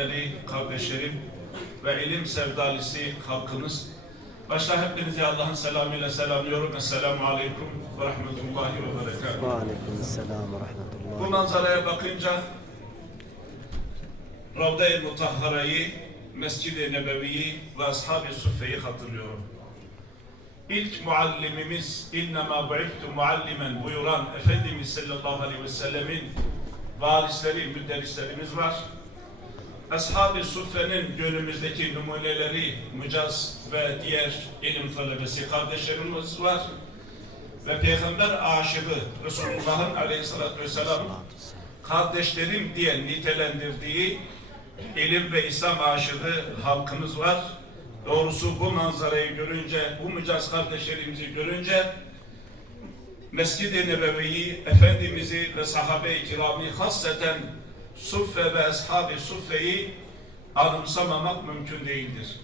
talebeleri, kardeşlerim ve ilim sevdalısı halkımız. Başta hepinizi Allah'ın selamıyla selamlıyorum. Esselamu Aleyküm ve Rahmetullahi ve Berekatuhu. Ve Aleykümselam ve Rahmetullahi. Bu manzaraya bakınca Ravda-i Mutahhara'yı, Mescid-i Nebevi'yi ve Ashab-ı Suffe'yi hatırlıyorum. İlk muallimimiz "İnnemâ bu'ithtu muallimen" buyuran Efendimiz sallallahu aleyhi ve sellemin varisleri, müderrislerimiz var. Ashab-ı Suffe'nin gönlümüzdeki numuneleri, Mucaz ve diğer ilim talebesi kardeşlerimiz var. Ve Peygamber aşığı Resulullah'ın aleyhissalatü vesselam kardeşlerim diye nitelendirdiği ilim ve İslam aşığı halkımız var. Doğrusu bu manzarayı görünce, bu Mucaz kardeşlerimizi görünce Mescid-i Nebevi'yi, Efendimiz'i ve sahabe-i kiramı hasseten Suffe ve Ashab-ı Suffe'yi anımsamamak mümkün değildir.